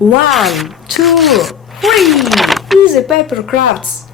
One, two, three. Easy paper crafts.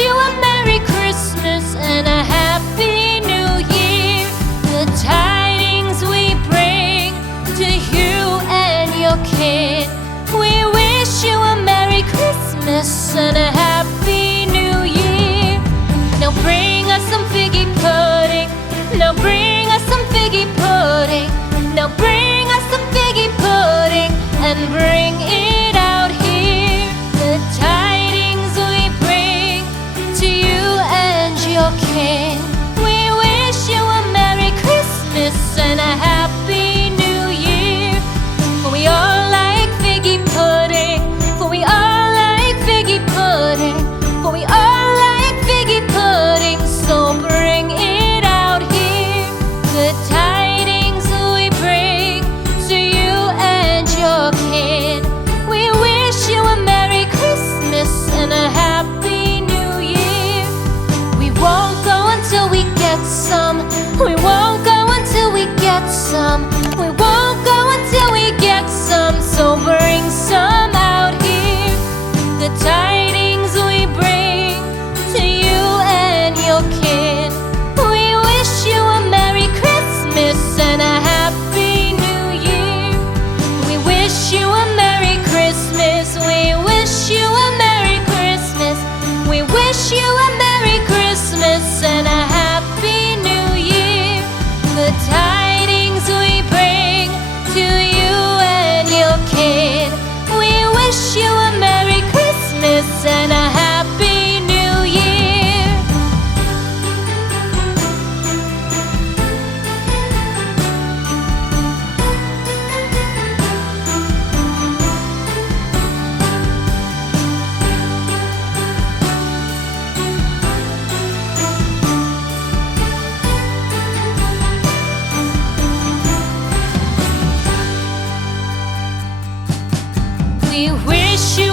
wish you a Merry Christmas and a Happy New Year. The tidings we bring to you and your kid. We wish you a Merry Christmas and a Happy New Year. Now bring us some figgy pudding. Now bring us some figgy pudding. Now bring us some figgy pudding and bring it out here. The tidings we bring to you and your kin. We wish you a Merry Christmas and a Happy New Year. For we all like figgy pudding. For we all like figgy pudding. For we all like figgy pudding. So bring it out here. The tidings we bring to you and your kin. We wish you a Merry Christmas and a Happy New Year. We won't go until we get some. We won't go until we get some. We won't go until we get some. So bring some out here. The tidings we bring to you and your kin. We wish you a Merry Christmas and a Happy New Year. We wish you a Merry Christmas. We wish you a Merry Christmas. We wish you a Merry Christmas and a Happy New Year. The tidings we bring to you and your kid. We wish you a Merry Christmas and a Happy New Year. We wish you